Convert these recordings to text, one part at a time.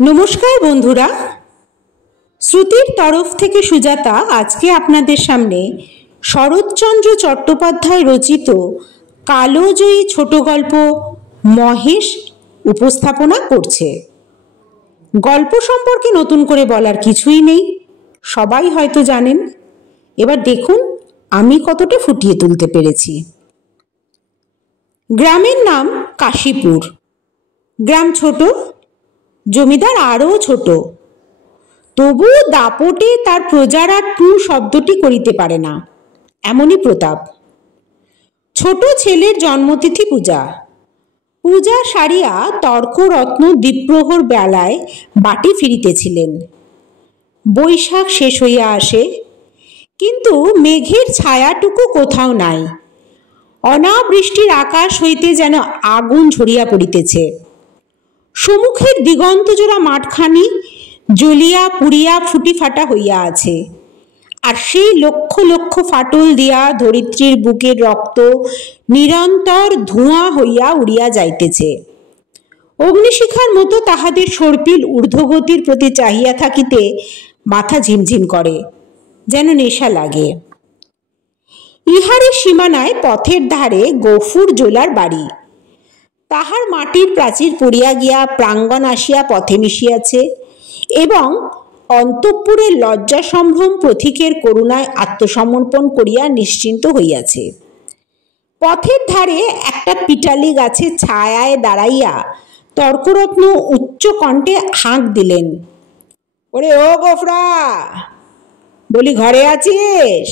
নমস্কার বন্ধুরা, শ্রুতির তরফ থেকে সুজাতা আজকে আপনাদের সামনে শরৎচন্দ্র চট্টোপাধ্যায় রচিত কালোজয়ী ছোট গল্প মহেশ উপস্থাপনা করছে। গল্প সম্পর্কে নতুন করে বলার কিছুই নেই, সবাই হয়তো জানেন। এবার দেখুন আমি কতটা ফুটিয়ে তুলতে পেরেছি। গ্রামের নাম কাশীপুর। গ্রাম ছোট, জমিদার আরও ছোট, তবু দাপটে তার প্রজারা টু শব্দটি করিতে পারে না, এমনই প্রতাপ। ছোট ছেলের জন্মতিথি পূজা। পূজা সারিয়া তর্করত্ন দ্বীপ্রহর বেলায় বাটি ফিরিতেছিলেন। বৈশাখ শেষ হইয়া আসে, কিন্তু মেঘের ছায়াটুকু কোথাও নাই। অনাবৃষ্টির আকাশ হইতে যেন আগুন ঝরিয়া পড়িতেছে। সম্মুখের দিগন্তজোড়া মাঠখানি জ্বলিয়া পুড়িয়া ফুটি ফাটা হইয়া আছে, আর সেই লক্ষ লক্ষ ফাটল দিয়া ধরিত্রীর বুকের রক্ত নিরন্তর ধোঁয়া হইয়া উড়িয়া যাইতেছে। অগ্নিশিখার মতো তাহাদের সর্পিল ঊর্ধ্বগতির প্রতি চাহিয়া থাকিতে মাথা ঝিমঝিম করে, যেন নেশা লাগে। ইহারই সীমানায় পথের ধারে গফুর জোলার বাড়ি। তাহার মাটির প্রাচীর পড়িয়া গিয়া প্রাঙ্গণ আসিয়া পথে মিশিয়াছে, এবং অন্তঃপুরের লজ্জা সম্ভ্রম পথিকের করুণায় আত্মসমর্পণ করিয়া নিশ্চিন্ত হইয়াছে। পথের ধারে একটা পিটালি গাছের ছায়ায় দাঁড়াইয়া তর্করত্ন উচ্চ কণ্ঠে হাঁক দিলেন, ওরে ও গোফরা, বলি ঘরে আছিস?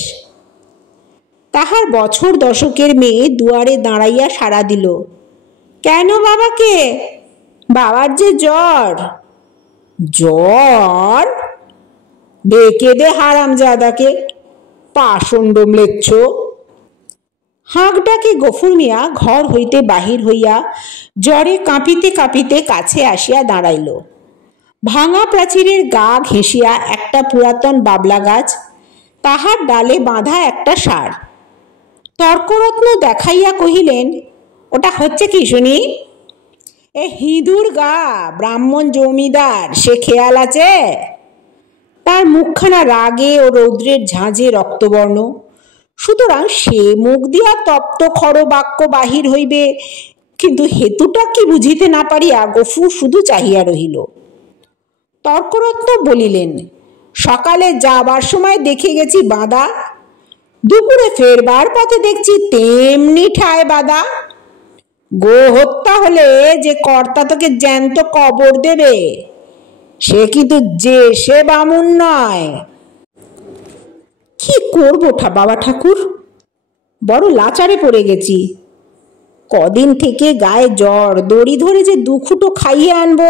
তাহার বছর দশকের মেয়ে দুয়ারে দাঁড়াইয়া সাড়া দিল, কেন বাবাকে? বাবার যে জ্বর। জ্বর? ডেকে দে হারামজাদাকে, পাষণ্ড ম্লেচ্ছ। হাঁক ডাকে গফুর মিয়া ঘর হইতে বাহির হইয়া জ্বরে কাঁপিতে কাঁপিতে কাছে আসিয়া দাঁড়াইল। ভাঙা প্রাচীরের গা ঘেঁষিয়া একটা পুরাতন বাবলা গাছ, তাহার ডালে বাঁধা একটা ষাঁড়। তর্করত্ন দেখাইয়া কহিলেন, ওটা হচ্ছে কি শুনি? এ হিঁদুর গা, ব্রাহ্মণ জমিদার, সে খেয়াল আছে? তার মুখখানা রাগে ও রৌদ্রের ঝাঁঝে রক্তবর্ণ, সুতরাং সে মুখ দিয়া তপ্ত খড় বাক্য বাহির হইবে, কিন্তু হেতুটা কি বুঝিতে না পারিয়া গফুর শুধু চাহিয়া রহিল। তর্করত্ন বলিলেন, সকালে যাবার সময় দেখে গেছি বাঁধা, দুপুরে ফেরবার পথে দেখছি তেমনি ঠায় বাঁধা। গো হত্যা হলে যে কর্তা তোকে জ্যান্ত কবর দেবে, সে কিন্তু যে সে বামুন নয়। কি করবো বাবা ঠাকুর, বড় লাচারে পড়ে গেছি। কদিন থেকে গায়ে জ্বর, দড়ি ধরে যে দুখুটো খাইয়ে আনবো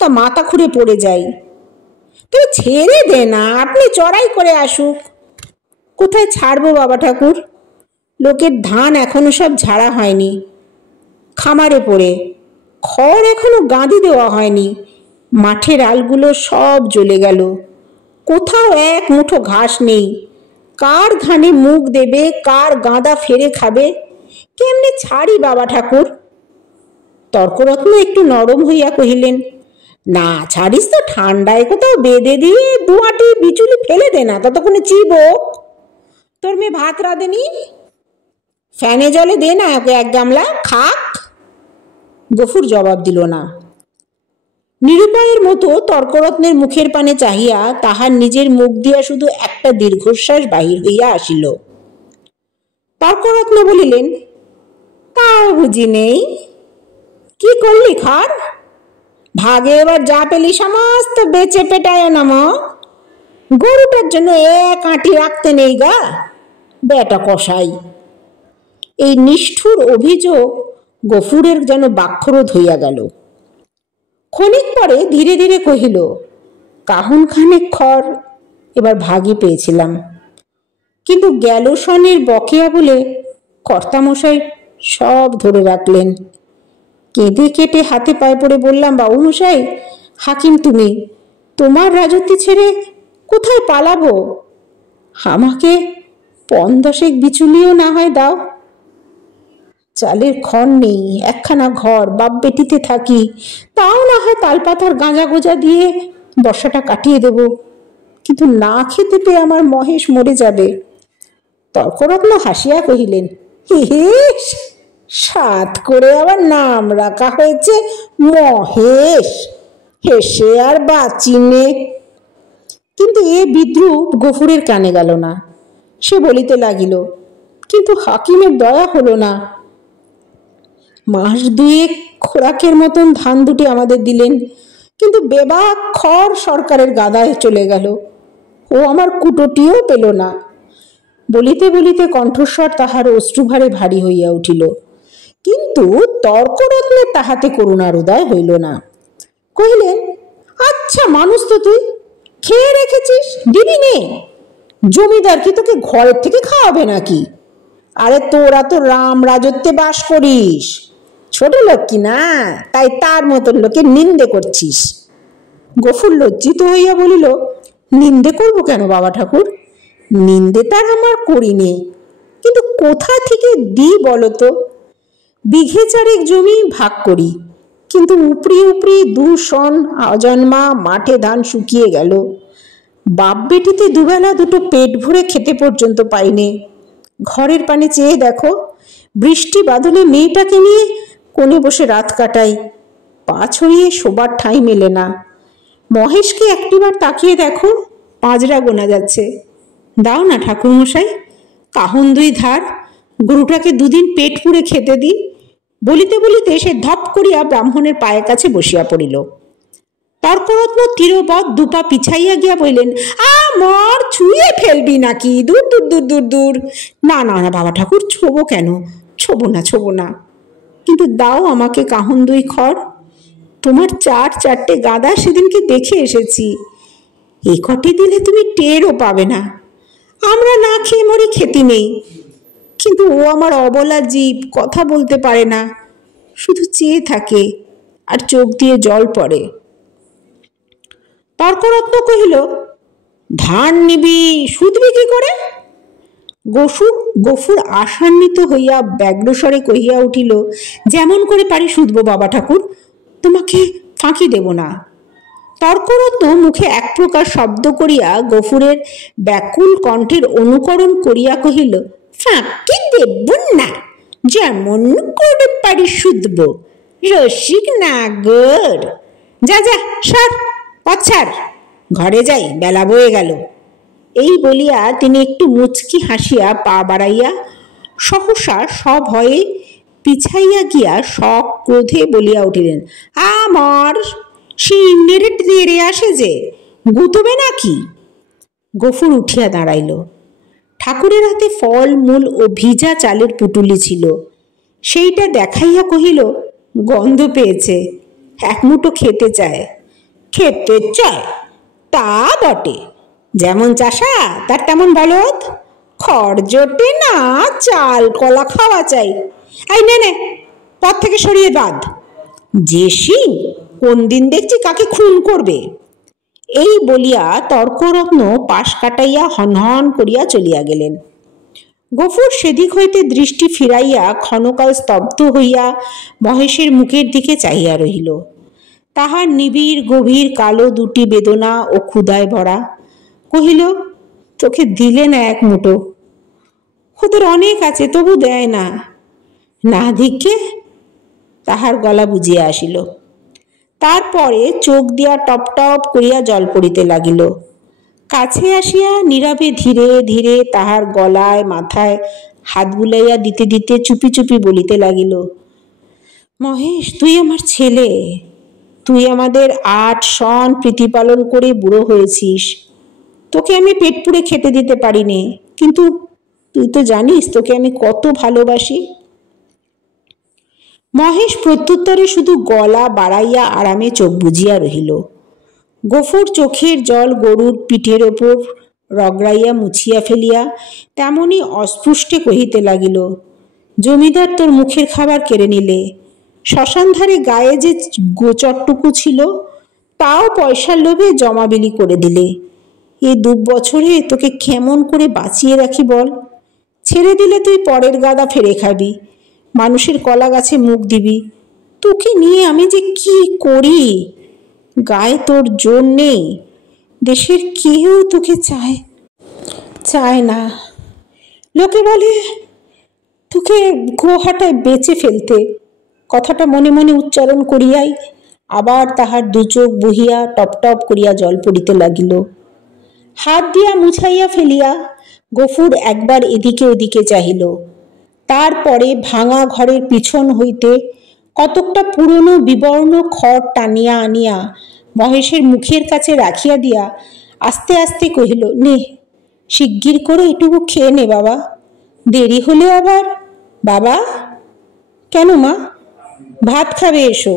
তা মাথা খুঁড়ে পড়ে যাই। তুই ছেড়ে দে না, আপনি চড়াই করে আসুক। কোথায় ছাড়বো বাবা ঠাকুর? লোকের ধান এখনো সব ঝাড়া হয়নি, খামারে পড়ে খড় এখনো গাঁদি দেওয়া হয়নি, মাঠের আলগুলো সব জ্বলে গেল, কোথাও এক মুঠো ঘাস নেই। কার ধানে মুখ দেবে, কার গাঁদা ফেরে খাবে, কেমনে ছাড়ি বাবা ঠাকুর? তর্করত্ন একটু নরম হইয়া কহিলেন, না ছাড়িস তো ঠান্ডায় কোথাও বেঁধে দিয়ে দুয়াটি বিচুলি ফেলে দে না, ততক্ষণে চিবোক। তোর মেয়ে ভাত রাঁধেনি? ফ্যানে জলে দে না ওকে এক গামলা, খাক। গফুর জবাব দিল না। নিরুপায়ের মতো তর্করত্নের মুখের পানে চাহিয়া তাহার নিজের মুখ দিয়া শুধু একটা দীর্ঘশ্বাস বাহির হইয়া আসিল। তর্করত্ন বলিলেন, তাও বুঝি নেই? কি করলি খড়? ভাগে এবার যা পেলি সমস্ত বেচে পেটায় নাম। গরুটার জন্য এক আঁটি রাখতে নেই গা, বেটা কষাই। এই নিষ্ঠুর অভিযোগ গফুরের যেন বাক্যরোধ হইয়া গেল। ক্ষণিক পরে ধীরে ধীরে কহিল, কাহুন খানেক খড় এবার ভাগই পেয়েছিলাম, কিন্তু গেল সনের বকেয়া বলে কর্তামশাই সব ধরে রাখলেন। কেঁদে কেটে হাতে পায়ে পড়ে বললাম, বাবুমশাই, হাকিম তুমি, তোমার রাজত্ব ছেড়ে কোথায় পালাবো? আমাকে ৫ বিচুলিও না হয় দাও। চালের খড় নেই, একখানা ঘর, বাপ বেটিতে থাকি, তাও না হয় তালপাতার গাঁজা গোজা দিয়ে বর্ষাটা কাটিয়ে দেব, কিন্তু না খেতে পেয়ে আমার মহেশ মরে যাবে। তর্করত্ন হাসিয়া কহিলেন, হেস, সাত করে আবার নাম রাখা হয়েছে মহেশ, হেসে আর বাঁচিনে। কিন্তু এ বিদ্রুপ গফুরের কানে গেল না। সে বলিতে লাগিল, কিন্তু হাকিমের দয়া হলো না। মাস দুয়েক খোরাকের মতন ধান দুটি আমাদের দিলেন, কিন্তু বেবাক খড় সরকারের গাদায় চলে গেল। ও আমার কুটোটিও পেল না। বলিতে বলিতে কণ্ঠস্বর তাহার অশ্রুভারে ভারী হইয়া উঠিল, কিন্তু তর্করত্নের তাহাতে করুণার উদয় হইল না। কহিলেন, আচ্ছা মানুষ তো তুই, খেয়ে রেখেছিস, দিবি নে। জমিদার কি তোকে ঘরের থেকে খাওয়াবে নাকি? আরে তোরা তো রাম রাজত্বে বাস করিস, ছোট লোক কি না, তাই তার মতন লোকে নিন্দে করছিস। গফুর লজ্জিত হইয়া বলিল, নিন্দে করব কেন বাবা ঠাকুর? নিন্দে তার আমার করিনি, কিন্তু কোথা থেকে দিই বলতো? বিঘে চারেক জমি ভাগ করি, কিন্তু উপরি উপরি 2 সন অজন্মা মাঠে ধান শুকিয়ে গেল। বাপ বেটিতে দুবেলা দুটো পেট ভরে খেতে পর্যন্ত পাইনি। ঘরের পানে চেয়ে দেখো, বৃষ্টি বাদলে মেয়েটাকে নিয়ে কোণে বসে রাত কাটাই, পা ছড়িয়ে শোবার ঠাঁই মেলে না। মহেশকে একটিবার তাকিয়ে দেখো, পাঁজরা গোনা যাচ্ছে। দাও না ঠাকুরমশাই, কাহন 2 ধার, গরুটাকে 2 দিন পেট পুড়ে খেতে দিই। বলিতে বলিতে সে ধপ করিয়া ব্রাহ্মণের পায়ের কাছে বসিয়া পড়িল। তর্করত্ন তীরবৎ 2 পা পিছাইয়া গিয়া বললেন, মর, ছুঁয়ে ফেলবি নাকি? দূর দূর দূর দূর দূর। না না না বাবা ঠাকুর, ছোবো কেন? ছোবো না। কিন্তু দাও আমাকে কাহন 2 খড়। তোমার 4-4টে গাদা সেদিনকে দেখে এসেছি, এই কটি দিলে তুমি টেরও পাবে না। আমরা না খেয়ে মরি, খেতে নেই, কিন্তু ও আমার অবলা জীব, কথা বলতে পারে না, শুধু চেয়ে থাকে আর চোখ দিয়ে জল পড়ে। তর্করত্ন কহিল, ধান নিবি, শুধবি কি করে? গফুর আশান্বিত হইয়া ব্যগ্রস্বরে কহিয়া উঠিল, যেমন করে পারি শুধবো বাবা ঠাকুর, তোমাকে ফাঁকি দেব না। তর্করত্ন মুখে এক প্রকার শব্দ করিয়া গফুরের ব্যাকুল কণ্ঠের অনুকরণ করিয়া কহিল, ফাঁকি দেব না, যেমন করে পারি শুধবো, রসিক নাগর। যা যা, সর, পথ ছাড়, ঘরে যাই, বেলা বয়ে গেল। এই বলিয়া তিনি একটু মুচকি হাসিয়া পা বাড়াইয়া সহসা সভয়ে পিছাইয়া গিয়া সক্রোধে বলিয়া উঠিলেন, আমার সিংহের তেরে আসে যে, গুতবে নাকি? গফুর উঠিয়া দাঁড়াইল। ঠাকুরের হাতে ফল মূল ও ভিজা চালের পুটুলি ছিল, সেইটা দেখাইয়া কহিল, গন্ধ পেয়েছে, এক মুঠো খেতে চায়। খেতে চায় তা বটে, যেমন চাষা তার তেমন বলদ, খড় জোটে না, চাল কলা খাওয়া চাই। এই নে, পথ থেকে সরিয়ে বাঁধ, যে সিং কোন দিন দেখছি কাকে খুন করবে। এই বলিয়া তর্করত্ন পাশ কাটাইয়া হনহন করিয়া চলিয়া গেলেন। গফুর সেদিক হইতে দৃষ্টি ফিরাইয়া ক্ষণকাল স্তব্ধ হইয়া মহেশের মুখের দিকে চাহিয়া রহিল। তাহার নিবিড় গভীর কালো 2টি বেদনা ও ক্ষুধায় ভরা। কহিল, তোকে দিলে না এক মুঠো, ওদের অনেক আছে, তবু দেয় না। না ধিক্ষে। তাহার গলা বুঝিয়া আসিল। তারপরে চোখ দিয়া টপ টপ করিয়া জল পড়িতে লাগিল। কাছে আসিয়া নীরবে ধীরে ধীরে তাহার গলায় মাথায় হাত বুলাইয়া দিতে দিতে চুপি চুপি বলিতে লাগিল, মহেশ, তুই আমার ছেলে, তুই আমাদের 8 সন প্রীতিপালন করে বুড়ো হয়েছিস, তোকে আমি পেট পুড়ে খেতে দিতে পারিনি, কিন্তু তুই তো জানিস তোকে আমি কত ভালোবাসি। মহেশ প্রত্যুত্তরে শুধু গলা বাড়াইয়া আরামে চোখ বুজিয়া রহিল। গফুর চোখের জল গরুর পিঠের ওপর রগড়াইয়া মুছিয়া ফেলিয়া তেমনি অস্পৃষ্টে কহিতে লাগিল, জমিদার তোর মুখের খাবার কেড়ে নিলে, শ্মশান ধারে গায়ে যে গোচরটুকু ছিল তাও পয়সার লোভে জমাবিলি করে দিলে। এই 2 বছরে তোকে কেমন করে বাঁচিয়ে রাখি বল? ছেড়ে দিলে তুই পরের গাদা ফেরে খাবি, মানুষের কলা গাছে মুখ দিবি। তোকে নিয়ে আমি যে কি করি, গায়ে তোর জোর নেই, দেশের কেউ তোকে চায় না। লোকে বলে তোকে গোহাটায় বেচে ফেলতে। কথাটা মনে মনে উচ্চারণ করিয়াই আবার তাহার দু চোখ বহিয়া টপ টপ করিয়া জল পড়িতে লাগিল। হাত দিয়া মুছাইয়া ফেলিয়া গফুর একবার এদিকে ওদিকে চাহিল। তারপরে ভাঙা ঘরের পিছন হইতে কতকটা পুরনো বিবর্ণ খড় টানিয়া আনিয়া মহেশের মুখের কাছে রাখিয়া দিয়া আস্তে আস্তে কহিল, নে শিগগির করে এটুকু খেয়ে নে বাবা, দেরি হলে আবার। বাবা, কেন মা? ভাত খাবে, এসো।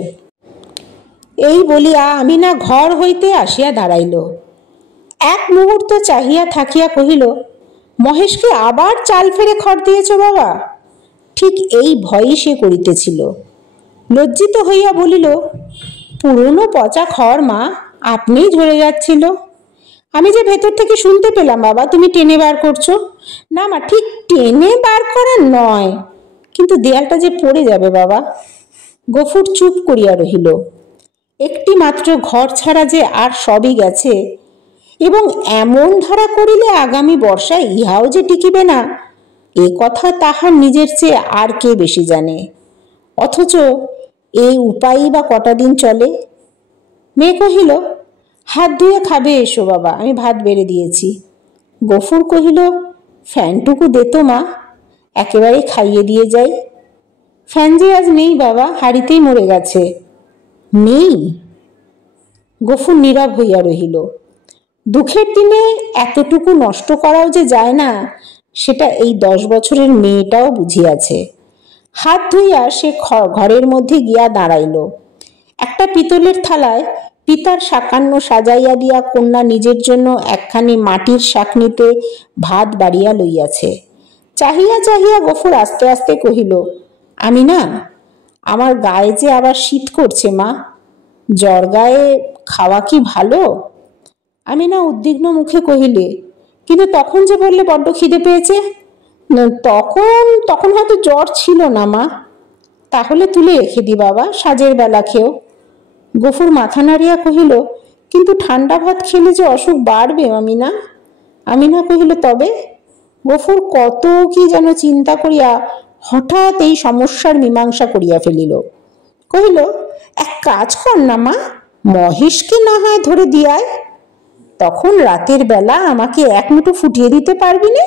এই বলিয়া আমিনা ঘর হইতে আসিয়া দাঁড়াইল। এক মুহূর্ত চাহিয়া থাকিয়া কহিল, মহেশকে আবার চাল ফেরে খড় দিয়েছ বাবা? ঠিক এই ভয়ই সে করিতেছিল। লজ্জিত হইয়া বলিল, পুরনো পচা খড় মা, আপনিই ঝরে যাচ্ছিল। আমি যে ভেতর থেকে শুনতে পেলাম বাবা, তুমি টেনে বার করছো। না মা, ঠিক টেনে বার করা নয়, কিন্তু দেয়ালটা যে পড়ে যাবে বাবা। গফুর চুপ করিয়া রহিল। একটি মাত্র ঘর ছাড়া যে আর সবই গেছে, এবং এমন ধারা করিলে আগামী বর্ষায় ইহাও যে টিকিবে না, এ কথা তাহার নিজের চেয়ে আর কে বেশি জানে। অথচ এই উপায়ই বা কটা দিন চলে। মেয়ে কহিল, হাত ধুয়ে খাবে, এসো বাবা, আমি ভাত বেড়ে দিয়েছি। গফুর কহিল, ফ্যানটুকু দে তো মা, একেবারে খাইয়ে দিয়ে যাই। ফ্যান যে আজ নেই বাবা, হাড়িতেই মরে গেছে। নেই? গফুর নীরব হইয়া রহিল। দুঃখের দিনে এতটুকু নষ্ট করাও যে যায় না, সেটা এই 10 বছরের মেয়েটাও বুঝিয়াছে। হাত ধুইয়া সে ঘরের মধ্যে গিয়া দাঁড়াইল। একটা পিতলের থালায় পিতার শাকান্ন সাজাইয়া দিয়া কন্যা নিজের জন্য একখানি মাটির শাকনিতে ভাত বাড়িয়া লইয়াছে। চাহিয়া চাহিয়া গফুর আস্তে আস্তে কহিল, আমি না, আমার গায়ে যে আবার শীত করছে মা, জ্বর গায়ে খাওয়া কি ভালো? আমি না উদ্বিগ্ন মুখে কহিলে, কিন্তু তখন যে বললে বড্ড খিদে পেয়েছে। তখন হয়তো জ্বর ছিল না মা। তাহলে তুলে রেখে দি বাবা, সাজের বেলা খেও। গফুর মাথা নাড়িয়া কহিল, কিন্তু ঠান্ডা ভাত খেলে যে অসুখ বাড়বে আমিনা। আমিনা কহিল, তবে? গফুর কত কি যেন চিন্তা করিয়া হঠাৎ এই সমস্যার মীমাংসা করিয়া ফেলিল। কহিল, এক কাজ কর না মা, মহেশকে না হয় ধরে দিয়ায়, তখন রাতের বেলা আমাকে এক মুঠো ফুটিয়ে দিতে পারবি না?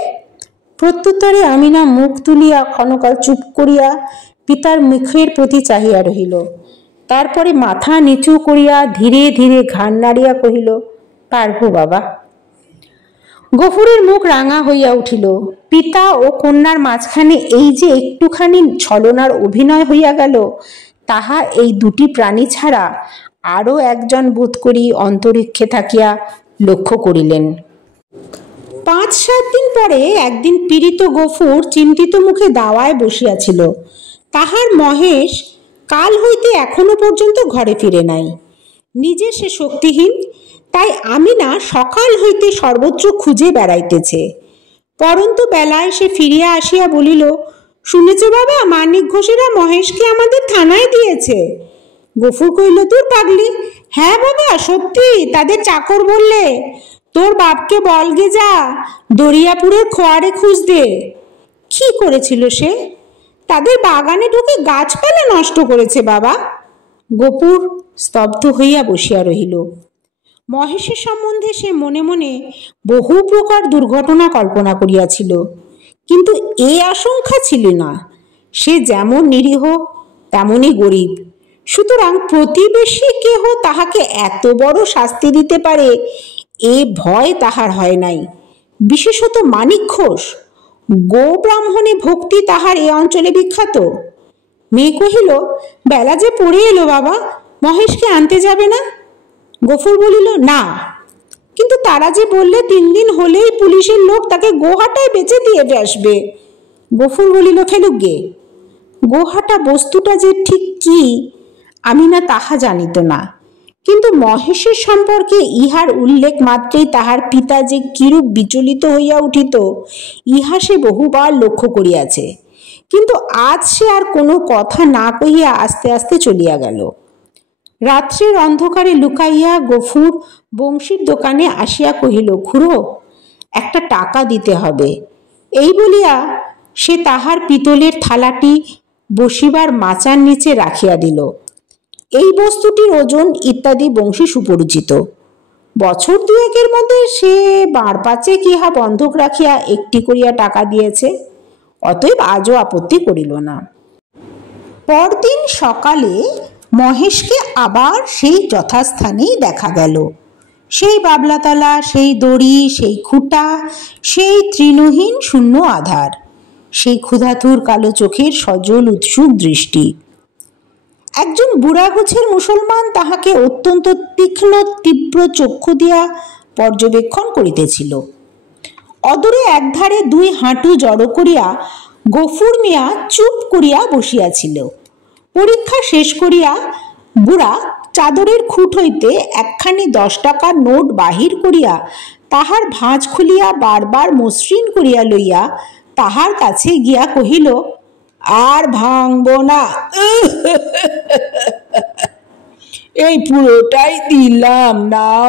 প্রত্যুত্তরে আমিনা মুখ তুলিয়া ক্ষণকাল চুপ করিয়া পিতার মুখের প্রতি চাহিয়া রহিল। তারপরে মাথা নিচু করিয়া ধীরে ধীরে ঘাড় নাড়িয়া কহিল, পারবো বাবা। গফুরের মুখ রাঙা হইয়া উঠিল। পিতা ও কন্যার মাঝখানে এই যে একটুখানি ছলনার অভিনয় হইয়া গেল, তাহা এই দুটি প্রাণী ছাড়া আরও একজন বোধ করি অন্তরিক্ষে থাকিয়া লক্ষ্য করিলেন। 5-7 দিন পরে একদিন পীড়িত গফুর চিন্তিত মুখে দাওয়ায় বসিয়াছিল। তাহার মহেশ কাল হইতে এখনো পর্যন্ত ঘরে ফিরে নাই। নিজে সে শক্তিহীন, তাই আমিনা সকাল হইতে সর্বত্র খুঁজে বেড়াইতেছে। পরন্তু বেলায় সে ফিরিয়া আসিয়া বলিল, শুনেছ বাবা, মানিক ঘোষেরা মহেশকে আমাদের থানায় দিয়েছে। গফুর কইল, তোর পাগলি? হ্যাঁ বাবা, সত্যি, তাদের চাকর বললে, তোর বাপকে বলগে যা দরিয়াপুরের খোয়ারে খুঁজতে। কি করেছিল সে? তাদের বাগানে ঢুকে গাছপালা নষ্ট করেছে বাবা। গফুর স্তব্ধ হইয়া বসিয়া রহিল। মহেশের সম্বন্ধে সে মনে মনে বহু প্রকার দুর্ঘটনা কল্পনা করিয়াছিল, কিন্তু এ আশঙ্কা ছিল না। সে যেমন নিরীহ তেমনই গরিব, সুতরাং প্রতিবেশী কেহ তাহাকে এত বড় শাস্তি দিতে পারে এ ভয় তাহার হয় নাই। বিশেষত মানিক ঘোষ, গো ব্রাহ্মণে ভক্তি তাহার এ অঞ্চলে বিখ্যাত। মেয়ে কহিল, বেলা যে পড়ে এলো বাবা, মহেশকে আনতে যাবে না? গফুর বলিল, না, কিন্তু তারা যে বললে 3 দিন হলেই পুলিশের লোক তাকে গোহাটায় বেচে দিয়ে আসবে। গফুর বলিল, ফেলুক গে। গোহাটা বস্তুটা যে ঠিক কি আমিনা তাহা জানিত না, কিন্তু মহেশের সম্পর্কে ইহার উল্লেখ মাত্রেই তাহার পিতা যে কিরূপ বিচলিত হইয়া উঠিত, ইহা সে বহুবার লক্ষ্য করিয়াছে। কিন্তু আজ সে আর কোনো কথা না কহিয়া আস্তে আস্তে চলিয়া গেল। রাত্রির অন্ধকারে লুকাইয়া গফুর বংশীর দোকানে আসিয়া কহিল, খুড়ো, একটা টাকা দিতে হবে। এই বলিয়া সে তাহার পিতলের থালাটি বসিবার মাচার নিচে রাখিয়া দিল। এই বস্তুটির ওজন ইত্যাদি বংশী সুপরিচিত। বছর দুয়েকের মধ্যে সে বাঁড় ইহা বন্ধক রাখিয়া একটি করিয়া টাকা দিয়েছে, অতএব আজও আপত্তি করিল না। পরদিন সকালে মহেশকে আবার সেই যথাস্থানেই দেখা গেল। সেই বাবলাতলা, সেই দড়ি, সেই খুঁটা, সেই তৃণহীন শূন্য আধার, সেই ক্ষুধাতুর কালো চোখের সজল উৎসুক দৃষ্টি। একজন বুড়াগোছের মুসলমান তাহাকে অত্যন্ত তীক্ষ্ণ তীব্র চক্ষু দিয়া পর্যবেক্ষণ করিতেছিল। অদূরে একধারে দুই হাঁটু জড়ো করিয়া গফুর মিয়া চুপ করিয়া বসিয়াছিল। পরীক্ষা শেষ করিয়া বুড়া চাদরের খুঁট হইতে একখানি 10 টাকার নোট বাহির করিয়া তাহার ভাঁজ খুলিয়া বারবার মসৃণ করিয়া লইয়া তাহার কাছে গিয়া কহিল, আর ভাঙব না, এই পুরোটাই দিলাম, নাও।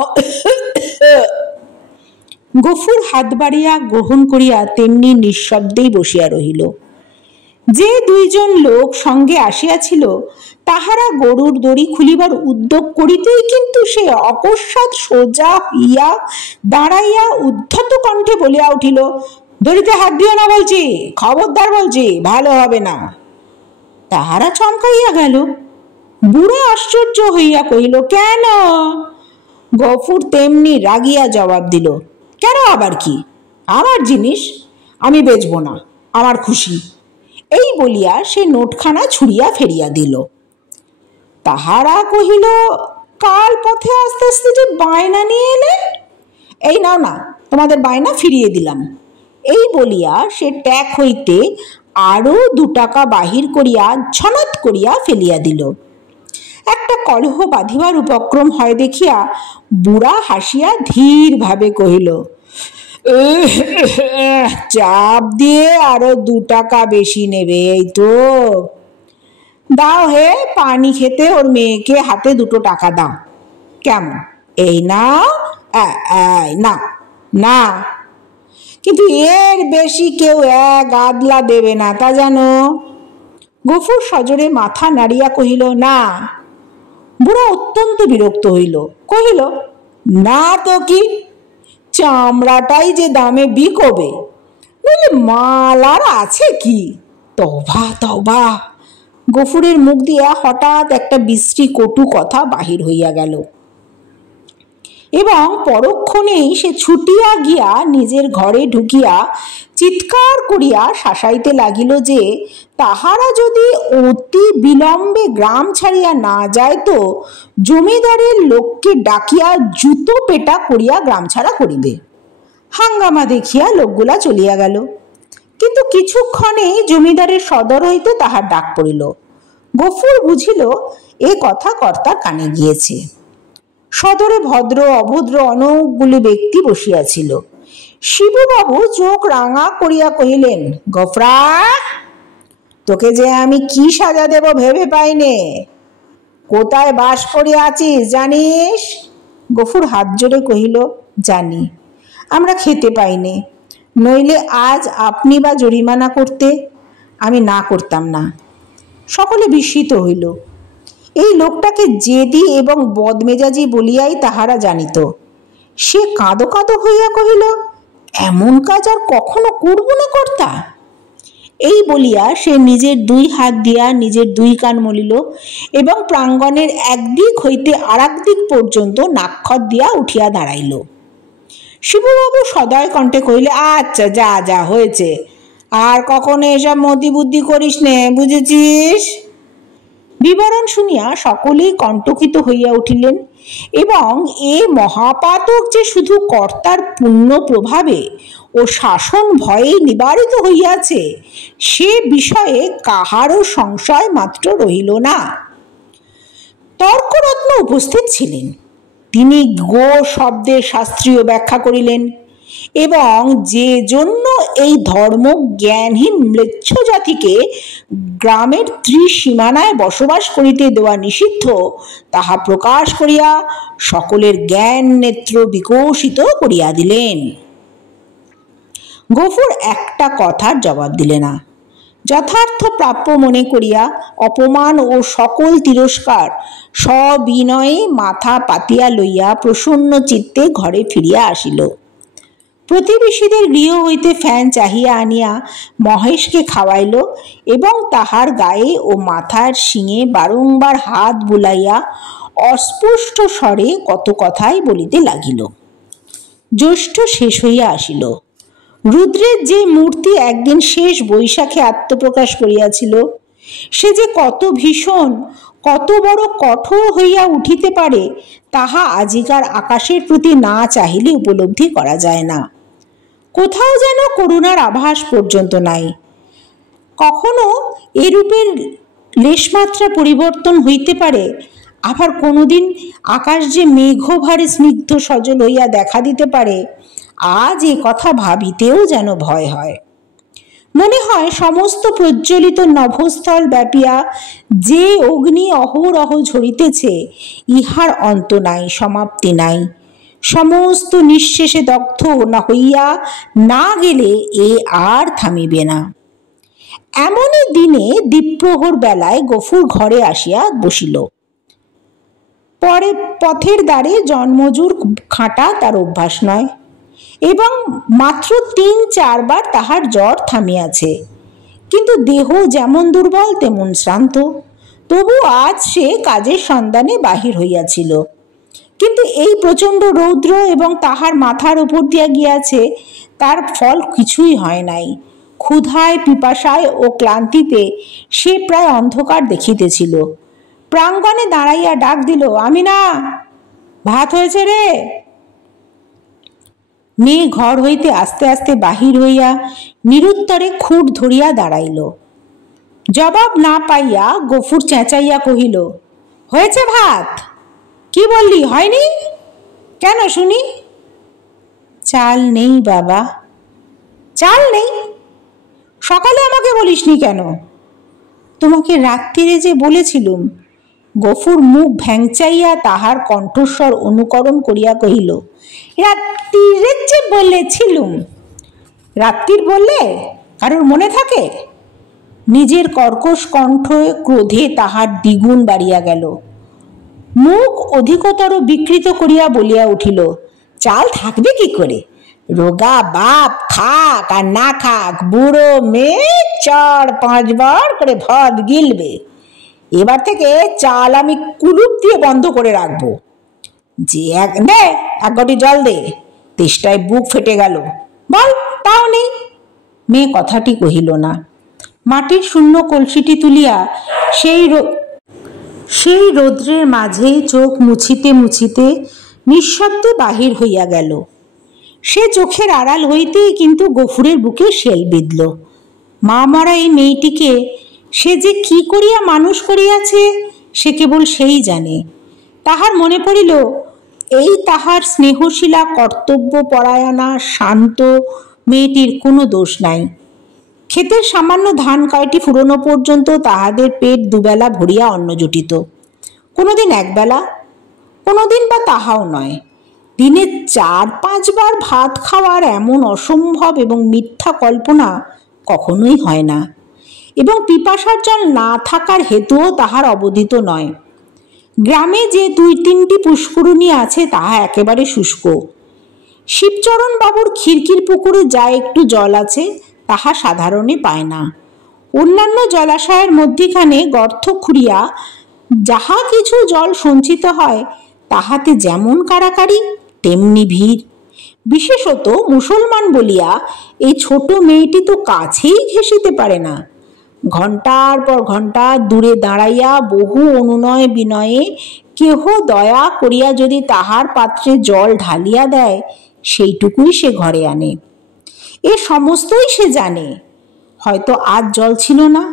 গফুর হাত বাড়িয়া গ্রহণ করিয়া তেমনি নিঃশব্দেই বসিয়া রহিল। যে দুইজন লোক সঙ্গে আসিয়াছিল তাহারা গরুর দড়ি খুলিবার উদ্যোগ করিতেই কিন্তু সে অকস্মাৎ সোজা হইয়া দাঁড়াইয়া উদ্ধত কণ্ঠে বলিয়া উঠিল, দড়িতে হাত দিও না বলছি, খবরদার বলছি, ভালো হবে না। তাহারা চমকাইয়া গেল। বুড়া আশ্চর্য হইয়া কহিল, কেন? গফুর তেমনি রাগিয়া জবাব দিল, কেন আবার কি? আমার জিনিস, আমি বেচব না, আমার খুশি। এই বলিয়া সে নোটখানা ছুঁড়িয়া ফেরিয়া দিল। তাহারা কহিল, কাল পথে আস্তে আস্তে যে বায়না নিয়ে এলে, এই নাও না, তোমাদের বায়না ফিরিয়ে দিলাম। এই বলিয়া সে ট্যাক হইতে আরো 2 টাকা বাহির করিয়া ছনৎ করিয়া ফেলিয়া দিল। একটা কলহ বাঁধিবার উপক্রম হয় দেখিয়া বুড়া হাসিয়া ধীর ভাবে কহিল, চাপ দিয়ে আরো 2 টাকা বেশি নেবে, এই তো? দাও হে, পানি খেতে ওর মেয়েকে হাতে 2 টাকা দাও। কেমন, এই নাও, না না, কিন্তু এর বেশি কেউ 1 আদলা দেবে না, তা জানো? গফুর সজোরে মাথা নাড়িয়া কহিল, না। বুড়া অত্যন্ত বিরক্ত হইল, কহিল, না তো কি, চামড়াটাই যে দামে বিকবে, নইলে মাল আর আছে কি? তবা তবা। গফুরের মুখ দিয়া হঠাৎ একটা বিশ্রী কটু কথা বাহির হইয়া গেল এবং পরক্ষণেই সে ছুটিয়া গিয়া নিজের ঘরে ঢুকিয়া চিৎকার করিয়া শাসাইতে লাগিল যে তাহারা যদি অতি বিলম্বে গ্রাম ছাড়িয়া না যায় তো জমিদারের লোককে ডাকিয়া জুতো পেটা করিয়া গ্রাম ছাড়া করিবে। হাঙ্গামা দেখিয়া লোকগুলা চলিয়া গেল, কিন্তু কিছুক্ষণে জমিদারের সদর হইতে তাহার ডাক পড়িল। গফুর বুঝিল এ কথা কর্তার কানে গিয়েছে। সদরে ভদ্র অভদ্র অনেকগুলি ব্যক্তি বসিয়াছিল। শিবুবাবু চোখ রাঙা করিয়া কহিলেন, গফরা, তোকে যে আমি কি সাজা দেব ভেবে পাইনে। কোথায় বাস করিয়া আছিস জানিস? গফুর হাত জোড়ে কহিল, জানি, আমরা খেতে পাইনে, নইলে আজ আপনি বা জরিমানা করতে, আমি না করতাম না। সকলে বিস্মিত হইল। এই লোকটাকে জেদি এবং বদমেজাজি বলিয়াই তাহারা জানিত। সে কাঁদো কাঁদো হইয়া কহিল, এমন কাজ আর কখনো করব না কর্তা। এই বলিয়া সে নিজের 2 হাত দিয়া নিজের 2 কান মলিল এবং প্রাঙ্গণের একদিক হইতে আরেক দিক পর্যন্ত নাক্ষত দিয়া উঠিয়া দাঁড়াইল। শিবুবাবু সদয় কণ্ঠে কহিলে, আচ্ছা, যা যা হয়েছে, আর কখনো এসব মতি বুদ্ধি করিস নে, বুঝেছিস? বিবরণ শুনিয়া সকলেই কণ্টকিত হইয়া উঠিলেন এবং এ মহাপাতক যে শুধু কর্তার পুণ্য প্রভাবে ও শাসন ভয়ে নিবারিত হইয়াছে সে বিষয়ে কাহারও সংশয় মাত্র রহিল না। তর্করত্ন উপস্থিত ছিলেন। তিনি গো শব্দের শাস্ত্রীয় ব্যাখ্যা করিলেন এবং যে জন্য এই ধর্ম জ্ঞানহীন ম্লেচ্ছ জাতিকে গ্রামের ত্রিসীমানায় বসবাস করিতে দেওয়া নিষিদ্ধ, তাহা প্রকাশ করিয়া সকলের জ্ঞান নেত্র বিকশিত করিয়া দিলেন। গফুর একটা কথার জবাব দিলে না। যথার্থ প্রাপ্য মনে করিয়া অপমান ও সকল তিরস্কার সবিনয়ে মাথা পাতিয়া লইয়া প্রসন্ন চিত্তে ঘরে ফিরিয়া আসিল। প্রতিবেশীদের গৃহ হইতে ফ্যান চাহিয়া আনিয়া মহেশকে খাওয়াইল এবং তাহার গায়ে ও মাথার শিঙে বারংবার হাত বুলাইয়া অস্পষ্ট স্বরে কত কথাই বলিতে লাগিল। জ্যৈষ্ঠ শেষ হইয়া আসিল। রুদ্রের যে মূর্তি একদিন শেষ বৈশাখে আত্মপ্রকাশ করিয়াছিল, সে যে কত ভীষণ, কত বড় কঠোর হইয়া উঠিতে পারে, তাহা আজিকার আকাশের প্রতি না চাহিলে উপলব্ধি করা যায় না। কোথাও যেন করুণার আভাস পর্যন্ত নাই। কখনো এরূপের লেশমাত্রা পরিবর্তন হইতে পারে, আবার কোনোদিন আকাশ যে মেঘভারে স্নিগ্ধ সজল হইয়া দেখা দিতে পারে, আজ এ কথা ভাবিতেও যেন ভয় হয়। মনে হয় সমস্ত প্রজ্বলিত নভস্থল ব্যাপিয়া যে অগ্নি অহরহ ঝরিতেছে, ইহার অন্ত নাই, সমাপ্তি নাই। সমস্ত নিঃশেষে দগ্ধ না হইয়া না গেলে এ আর থামিবে না। এমনই দিনে দ্বীপ্রহর বেলায় গফুর ঘরে আসিয়া বসিল। পরে পথের দ্বারে জন্মজুর খাটা তার অভ্যাস নয়, এবং মাত্র ৩-৪ বার তাহার জ্বর থামিয়াছে, কিন্তু দেহ যেমন দুর্বল তেমন শ্রান্ত। তবু আজ সে কাজের সন্ধানে বাহির হইয়াছিল, কিন্তু এই প্রচণ্ড রৌদ্র এবং তাহার মাথার উপর দিয়া গিয়াছে, তার ফল কিছুই হয় নাই। ক্ষুধায়, পিপাসায় ও ক্লান্তিতে সে প্রায় অন্ধকার দেখিতেছিল। প্রাঙ্গণে দাঁড়াইয়া ডাক দিল, আমিনা, ভাত হয়েছে রে। মেয়ে ঘর হইতে আস্তে আস্তে বাহির হইয়া নিরুত্তরে খুঁট ধরিয়া দাঁড়াইল। জবাব না পাইয়া গফুর চেঁচাইয়া কহিল, হয়েছে ভাত? কি বললি, হয়নি? কেন শুনি? চাল নেই বাবা। চাল নেই? সকালে আমাকে বলিসনি কেন? তোমাকে রাত্রিরে যে বলেছিলুম। গফুর মুখ ভ্যাংচাইয়া তাহার কণ্ঠস্বর অনুকরণ করিয়া কহিল, রাত্রিরে যে বলেছিলুম? রাত্রির বললে কারোর মনে থাকে? নিজের কর্কশ কণ্ঠ ক্রোধে তাহার দ্বিগুণ বাড়িয়া গেল। মুখ অধিকতর বিকৃত করিয়া বলিয়া উঠিল, চাল থাকবে কি করে? রোগা বাপ খাক আর না খাক, বুড়ো মেয়ে ৪-৫ বার করে ভাত গিলবে। এবার থেকে চাল আমি কুলুপ দিয়ে বন্ধ করে রাখবো। যে এক ঘটি জল দে, তেষ্টায় বুক ফেটে গেল। বল, তাও নেই। মেয়ে কথাটি কহিল না। মাটির শূন্য কলসিটি তুলিয়া সেই রৌদ্রের মাঝে চোখ মুছিতে মুছিতে নিঃশব্দে বাহির হইয়া গেল। সে চোখের আড়াল হইতেই কিন্তু গফুরের বুকে শেল বিঁধল। মা মরা এই মেয়েটিকে সে যে কি করিয়া মানুষ করিয়াছে, সে কেবল সেই জানে। তাহার মনে পড়িল, এই তাহার স্নেহশীলা, কর্তব্য পরায়ণা, শান্ত মেয়েটির কোনো দোষ নাই। ক্ষেতের সামান্য ধান কয়টি ফুরোনো পর্যন্ত তাহাদের পেট দুবেলা ভরিয়া অন্ন জুটিত। কোনোদিন একবেলা, কোনোদিন বা তাহাও নয়। দিনে ৪-৫ বার ভাত খাওয়ার এমন অসম্ভব এবং মিথ্যা কল্পনা কখনোই হয় না, এবং পিপাসার জল না থাকার হেতুও তাহার অবদিত নয়। গ্রামে যে ২-৩টি পুষ্করিণী আছে তাহা একেবারে শুষ্ক। শিবচরণ বাবুর খিড়কির পুকুরে যা একটু জল আছে তাহা সাধারণে পায় না। অন্যান্য জলাশয়ের মধ্যিখানে গর্ত খুঁড়িয়া যাহা কিছু জল সঞ্চিত হয়, তাহাতে যেমন কাড়াকাড়ি তেমনি ভিড়। বিশেষত মুসলমান বলিয়া এই ছোট মেয়েটি তো কাছেই ঘেঁষিতে পারে না। ঘণ্টার পর ঘণ্টা দূরে দাঁড়াইয়া বহু অনুনয় বিনয়ে কেহ দয়া করিয়া যদি তাহার পাত্রে জল ঢালিয়া দেয়, সেইটুকুই সে ঘরে আনে। এ সমস্তই সে জানে। হয়তো আজ জল ছিল না,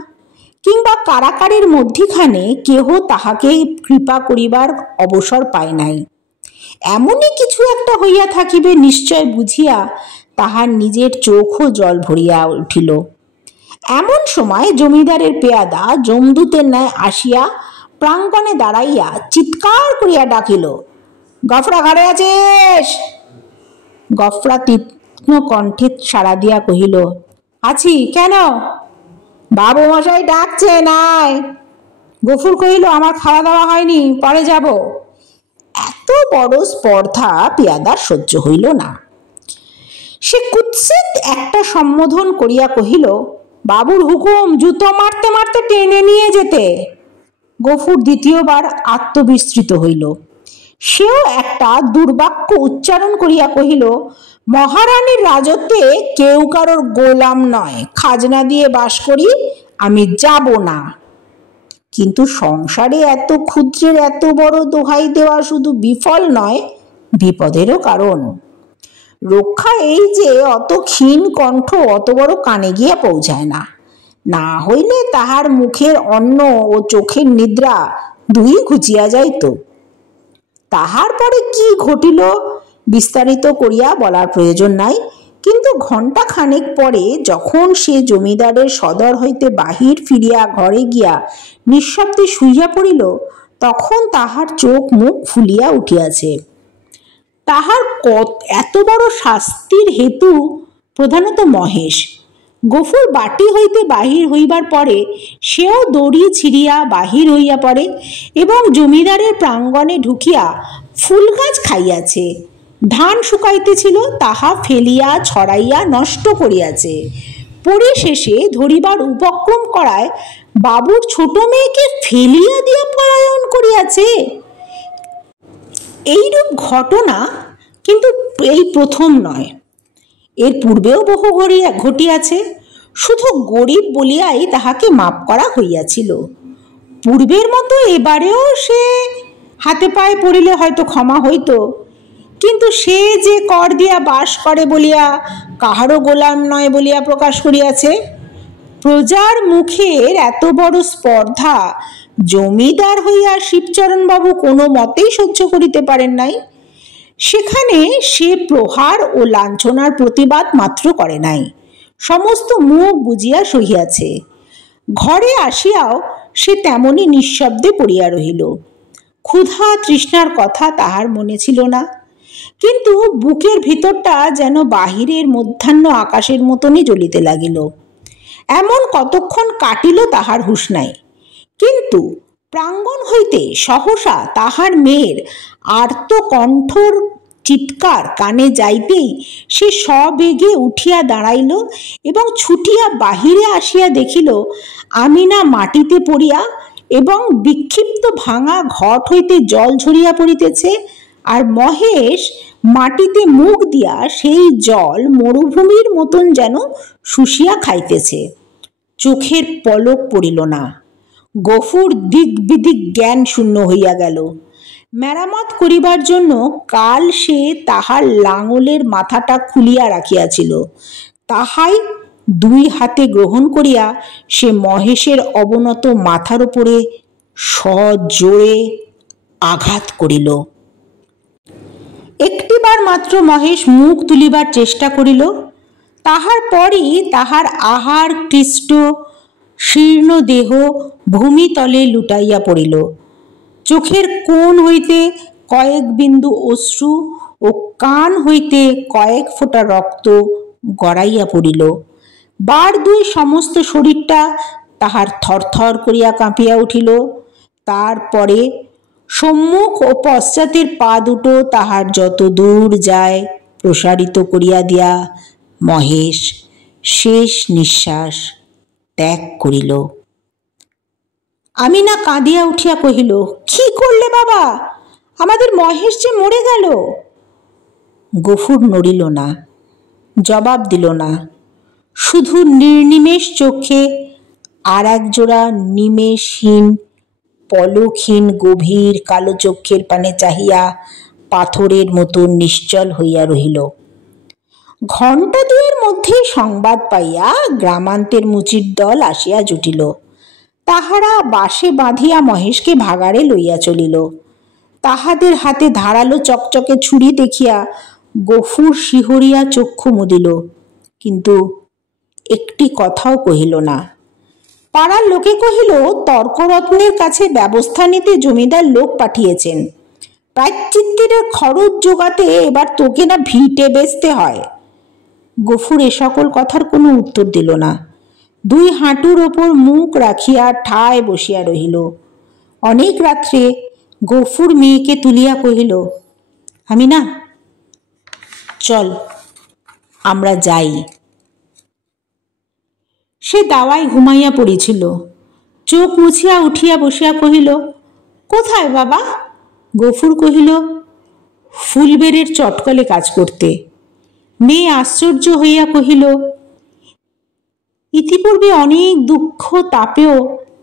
কিংবা কারাকারের মধ্যিখানে কেহ তাহাকে কৃপা করিবার অবসর পায় নাই। এমনই কিছু একটা হইয়া থাকিবে নিশ্চয় বুঝিয়া তাহার নিজের চোখও জল ভরিয়া উঠিল। এমন সময় জমিদারের পেয়াদা যমদূতের ন্যায় আসিয়া প্রাঙ্গণে দাঁড়াইয়া চিৎকার করিয়া ডাকিল, গফরা ঘরে আছিস? গফরা তীক্ষ্ণ কণ্ঠে সাড়া দিয়া কহিল, আছি। কেন? বাবু মশাই ডাকছে, নাই। গফুর কহিল, আমার খাওয়া দাওয়া হয়নি, পরে যাব। এত বড় স্পর্ধা পেয়াদার সহ্য হইল না। সে কুৎসিত একটা সম্বোধন করিয়া কহিল, বাবুর হুকুম জুতো মারতে মারতে টেনে নিয়ে যেতে। গফুর দ্বিতীয়বার আত্মবিস্মৃত হইল। সেও একটা দুর্বাক্য উচ্চারণ করিয়া কহিল, মহারানীর রাজত্বে কেউ কারোর গোলাম নয়, খাজনা দিয়ে বাস করি, আমি যাব না। কিন্তু সংসারে এত ক্ষুদ্রের এত বড় দোহাই দেওয়া শুধু বিফল নয়, বিপদেরও কারণ। রক্ষা এই যে অত ক্ষীণ কণ্ঠ অত বড় কানে গিয়া পৌঁছায় না, না হইলে তাহার মুখের অন্ন ও চোখের নিদ্রা দুই ঘুচিয়া যাইত। তাহার পরে কি ঘটিল বিস্তারিত করিয়া বলার প্রয়োজন নাই, কিন্তু ঘণ্টা খানেক পরে যখন সে জমিদারের সদর হইতে বাহির ফিরিয়া ঘরে গিয়া নিঃশব্দে শুইয়া পড়িল, তখন তাহার চোখ মুখ ফুলিয়া উঠিয়াছে। তাহার এত বড় শাস্তির হেতু প্রধানত মহেশ। গফুর বাটি হইতে বাহির হইবার পরে সেও দড়ি ছিঁড়িয়া বাহির হইয়া পড়ে এবং জমিদারের প্রাঙ্গণে ঢুকিয়া ফুল গাছ খাইয়াছে, ধান শুকাইতেছিল তাহা ফেলিয়া ছড়াইয়া নষ্ট করিয়াছে, পরিশেষে ধরিবার উপক্রম করায় বাবুর ছোট মেয়েকে ফেলিয়া দিয়া পলায়ন করিয়াছে। এইরূপ ঘটনা কিন্তু এই প্রথম নয়, এর পূর্বেও বহু ঘটিয়াছে। শুধু গরিব বলিয়াই তাহাকে মাপ করা হইয়াছিল। পূর্বের মতো এবারেও সে হাতে পায়ে পড়িলে হয়তো ক্ষমা হইত, কিন্তু সে যে কর দিয়া বাস করে বলিয়া কাহারও গোলাম নয় বলিয়া প্রকাশ করিয়াছে। প্রজার মুখের এত বড় স্পর্ধা জমিদার হইয়া শিবচরণবাবু কোনো মতেই সহ্য করিতে পারেন নাই। সেখানে সে প্রহার ও লাঞ্ছনার প্রতিবাদ মাত্র করে নাই, সমস্ত মুখ বুঝিয়া সহিয়াছে। ঘরে আসিয়াও সে তেমনি নিঃশব্দে পড়িয়া রহিল। ক্ষুধা তৃষ্ণার কথা তাহার মনে ছিল না, কিন্তু বুকের ভিতরটা যেন বাহিরের মধ্যাহ্ন আকাশের মতনই জ্বলিতে লাগিল। এমন কতক্ষণ কাটিল তাহার হুঁশ নাই, কিন্তু প্রাঙ্গণ হইতে সহসা তাহার মেয়ের আর্ত কণ্ঠর চিৎকার কানে যাইতেই সে সবেগে উঠিয়া দাঁড়াইল এবং ছুটিয়া বাহিরে আসিয়া দেখিল আমিনা মাটিতে পড়িয়া এবং বিক্ষিপ্ত ভাঙা ঘট হইতে জল ঝরিয়া পড়িতেছে, আর মহেশ মাটিতে মুখ দিয়া সেই জল মরুভূমির মতন যেন শুষিয়া খাইতেছে। চোখের পলক পড়িল না। গফুর দিক বিদিক জ্ঞান শূন্য হইয়া গেল। মেরামত করিবার জন্য কাল সে তাহার লাঙলের মাথাটা খুলিয়া রাখিয়াছিল, তাহাই দুই হাতে গ্রহণ করিয়া সে মহেশের অবনত মাথার উপরে সজোরে আঘাত করিল। একটিবার মাত্র মহেশ মুখ তুলিবার চেষ্টা করিল, তাহার পরই তাহার আহার ক্লিষ্ট শীর্ণ দেহ ভূমিতলে লুটাইয়া পড়িল। চোখের কোণ হইতে কয়েক বিন্দু অশ্রু ও কান হইতে কয়েক ফোঁটা রক্ত গড়াইয়া পড়িল। বার দুই সমস্ত শরীরটা তাহার থরথর করিয়া কাঁপিয়া উঠিল। তারপরে সম্মুখ ও পশ্চাতের পা দুটো তাহার যত দূর যায় প্রসারিত করিয়া দিয়া মহেশ শেষ নিঃশ্বাস ত্যাগ করিল। আমিনা কাঁদিয়া উঠিয়া কহিল, কি করলে বাবা? আমাদের মহেশ যে মরে গেল। গফুর নড়িল না, জবাব দিল না, শুধু নির্নিমেষ চোখে আর এক জোড়া নিমেষহীন পলকহীন গভীর কালো চক্ষের পানে চাহিয়া পাথরের মতো নিশ্চল হইয়া রহিল। ঘণ্টা দুয়ের মধ্যেই সংবাদ পাইয়া গ্রামান্তের মুচির দল আসিয়া জুটিল। তাহারা বাসে বাঁধিয়া মহেশকে ভাগাড়ে লইয়া চলিল। তাহাদের হাতে ধারালো চকচকে ছুরি দেখিয়া গফুর শিহরিয়া চক্ষু মুদিল, কিন্তু একটি কথাও কহিল না। পাড়ার লোকে কহিল, তর্করত্নের কাছে ব্যবস্থা নিতে জমিদার লোক পাঠিয়েছেন, প্রায়শ্চিত্তের খরচ জোগাতে এবার তোকে না ভিটে বেচতে হয়। গফুর এ সকল কথার কোনো উত্তর দিল না, দুই হাঁটুর ওপর মুখ রাখিয়া ঠায় বসিয়া রহিল। অনেক রাত্রে গফুর মেয়েকে তুলিয়া কহিল, আমি না, চল আমরা যাই। সে দাওয়ায় ঘুমাইয়া পড়েছিল। চোখ মুছিয়া উঠিয়া বসিয়া কহিল, কোথায় বাবা? গফুর কহিল, ফুলবেড়ের চটকলে কাজ করতে। মেয়ে আশ্চর্য হইয়া কহিল, ইতিপূর্বে অনেক দুঃখ তাপেও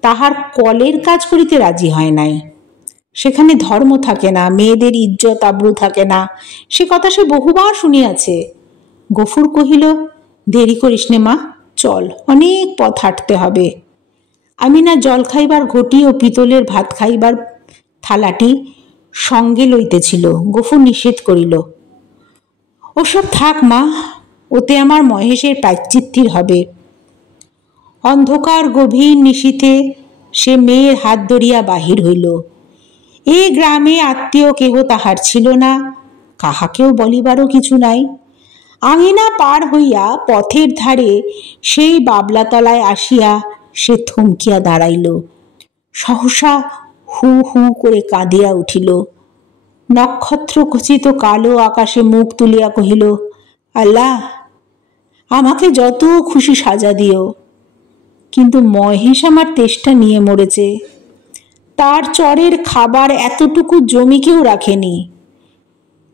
তাহার কলের কাজ করিতে রাজি হয় নাই। সেখানে ধর্ম থাকে না, মেয়েদের ইজ্জত আবরু থাকে না, সে কথা সে বহুবার শুনিয়াছে। গফুর কহিল, দেরি করিস নে মা, চল, অনেক পথ হাঁটতে হবে। আমি না জল খাইবার ঘটি ও পিতলের ভাত খাইবার থালাটি সঙ্গে লইতেছিল। গফুর নিষেধ করিল, ওসব থাক মা, ওতে আমার মহেশের প্রায়শ্চিত্তির হবে। অন্ধকার গভীর নিশীথে সে মেয়ের হাত ধরিয়া বাহির হইল। এই গ্রামে আত্মীয় কেহ তাহার ছিল না, কাহাকেও বলিবারও কিছু নাই। আঙিনা পার হইয়া পথের ধারে সেই বাবলাতলায় আসিয়া সে থমকিয়া দাঁড়াইল। সহসা হু হু করে কাঁদিয়া উঠিল। নক্ষত্র খচিত কালো আকাশে মুখ তুলিয়া কহিল, আল্লাহ, আমাকে যত খুশি সাজা দিও, কিন্তু মহেশ আমার তেষ্টা নিয়ে মরেছে। তার চরের খাবার এতটুকু জমিকেও রাখেনি।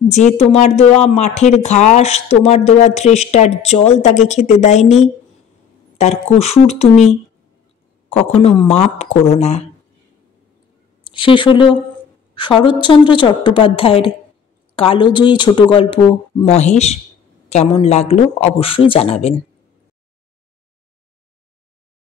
যে তোমার দেওয়া মাঠের ঘাস, তোমার দেওয়া তৃষ্ণার জল তাকে খেতে দেয়নি, তার কসুর তুমি কখনো মাপ করো না। শেষ হলো শরৎচন্দ্র চট্টোপাধ্যায়ের কালোজয়ী ছোট গল্প মহেশ। কেমন লাগলো অবশ্যই জানাবেন।